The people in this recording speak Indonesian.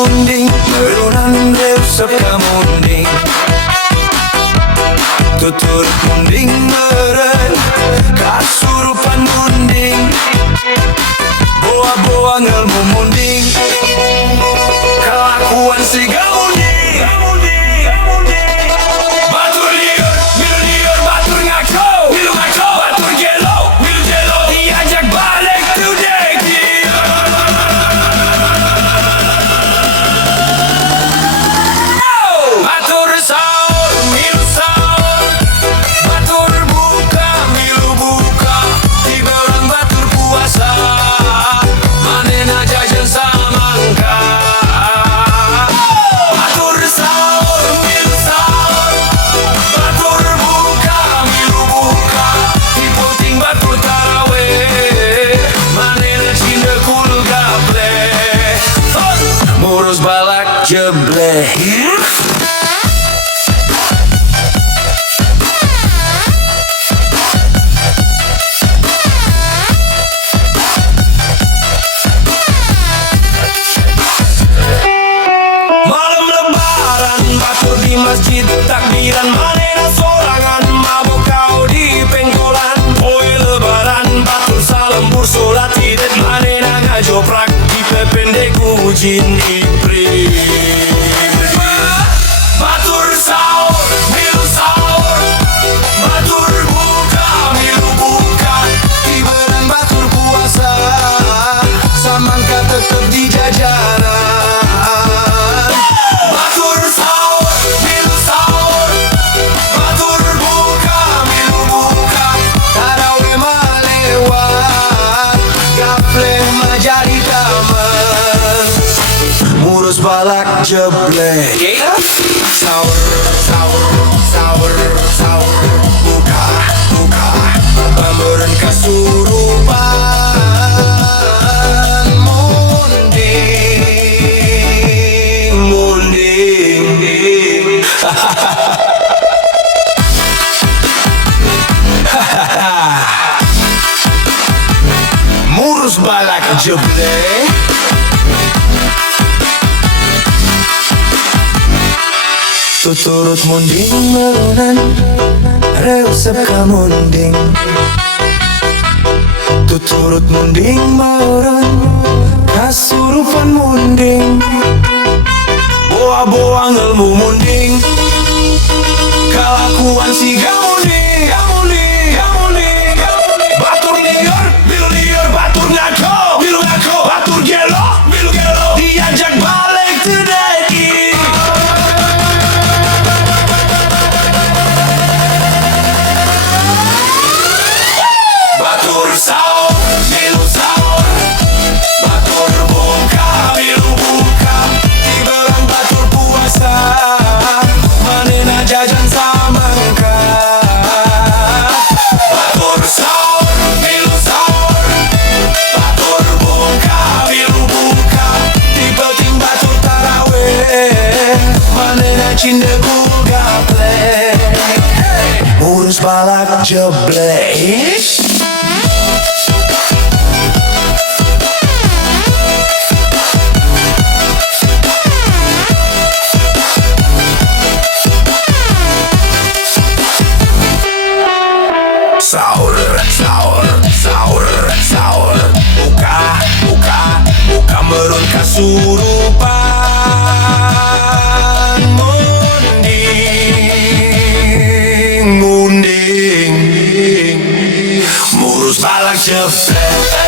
munding, merunan resep kamunding, tutur munding meren, kasurupan munding, boa-boa ngelmu munding, kelakuan si gamunding. Batur liur, milu liur, batur ngaco, milu ngaco, batur gelo, milu gelo, diajak balik tu deki. Batur sahur, milu sahur, batur buka, milu buka, tibelang batur puasa, manen aja jen samangka. Batur sahur, milu sahur, batur buka, milu buka, tipoting batur taraweh, manen cinda kul gaple, murus balak jebleh. Malam lebaran batur di masjid takbiran, manena sorangan mabuk kau di pengkolan. Oi lebaran batur salam bursolat hidet, manena ngajoprak di pependek ujin ipri. Batur sahur, milu sahur, batur buka, milu buka, tibelan batur puasa, samangka tetep di jajaran. Batur sahur, milu sahur, batur buka, milu buka, tarawih malewat, gapleh majadi taman, murus balak jebleh. Sahur, sahur, sahur, sahur, buka, buka, pamberan kasurupan, munding, munding. Murus balak jebleh. Tuturut munding merunan resep kamunding, tuturut munding meren, kasurupan munding, boa-boa ngelmu munding, kelakuan si gamunding, gamunding, gamunding, gamunding. Batur liur, milu liur, batur ngaco, milu ngaco, batur gelo, milu gelo, diajak balik tu deki. Batur sahur, milu sahur, batur buka, milu buka, tibelang batur puasa, manena jajan samangka. Batur sahur, milu sahur, batur buka, milu buka, tibeting batur taraweh, manena cinda kul gaple, murus balak jebleh. Sahur, sahur, sahur, sahur, buka, buka, buka merun kasurupan, munding, munding, murus balak jebleh.